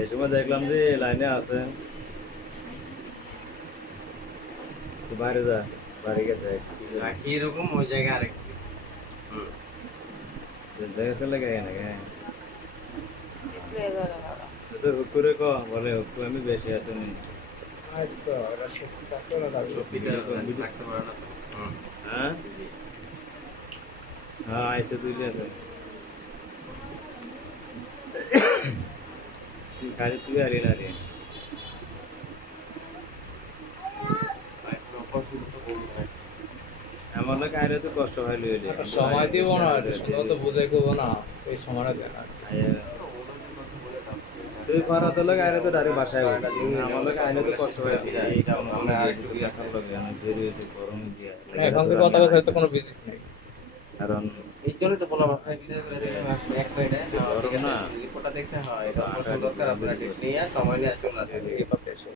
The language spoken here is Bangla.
এই সময় দেখলাম যে লাইনে আছে, তো বাইরে যা, বাইরে গিয়ে দেখ রাখি এরকম ওই জায়গায় আরেকটি। হুম। জায়গা চলে গেছে নাকি? इसलिए इधर है वाला। তো হুকুরে ক বলে হুকু আমি বেশি আছে নি। হয়তো ওরা সত্যি থাকতে ওরা দাবি করবে। সত্যিটা ভিডিও থাকতে পারে না তো। হুম। হ্যাঁ জি। হ্যাঁ আইসে তুইলে আছে খালি তুই আরি না রে এখন অপারেশন তো বলছে না। আমার লোক আইলে তো কষ্ট হয় লইলে একটা সময় দিব না, এটা সুন্দর তো বুঝাই করবো না, এই সময়টা দেয় না। তুই করা তো লোক আইলে তো ডাইরেক্ট বাসায় আমার লোক আইলে তো কষ্ট হয় এই কাম আমরা আরেকটু কি আছে? দেরি হয়েছে গরম দিয়ে এখন যে কথা কথা তো কোনো বিজিট নেই। কারণ এই জন্যই তো বললাম আপনার এক মিনিটে গরম না। রিপোর্টটা দেখছে, হ্যাঁ এটা অপারেশন দরকার, আপনারা নিয়ে সময় নিয়ে চলে আসেন।